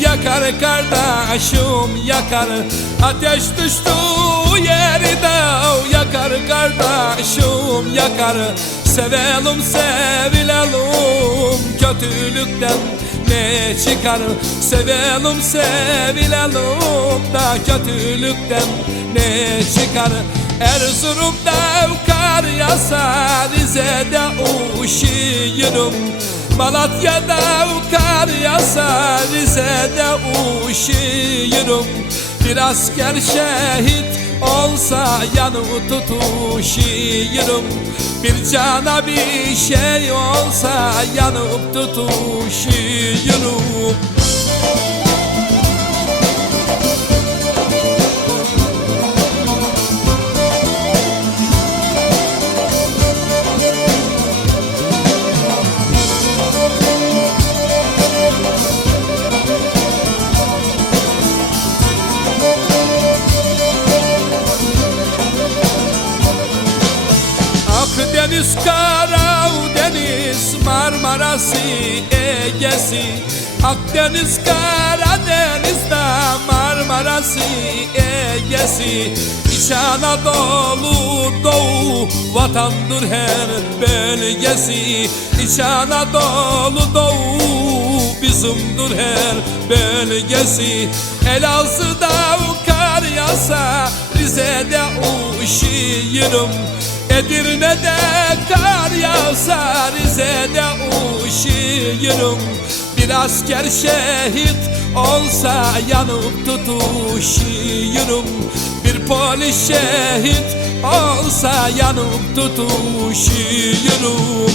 yakar kardeşim yakar. Ateş düştü yerde yakar kardeşim yakar. Sevelim sevilelim kötülükten ne çıkar? Sevelim sevilelim da kötülükten ne çıkar? Erzurum'da kar yasa Rize'de uşuyorum Malatya'da kar yasa Rize'de uşuyorum Bir asker şehit olsa yanı tutuşuyorum. Bir cana bir şey olsa yanıp tutuşuyorum Akdeniz, Karadeniz, Marmarası, Ege'si. Akdeniz, Karadeniz'de Marmarası, Ege'si. İç Anadolu, Doğu, vatandır her bölgesi. İç Anadolu, Doğu, bizimdir her bölgesi. Elazığ'da kar yasa, Rize'de uşuyorum Edirne'de kar yağsa Rize'de uşuyorum Bir asker şehit olsa yanıp tutuşuyorum. Bir polis şehit olsa yanıp tutuşuyorum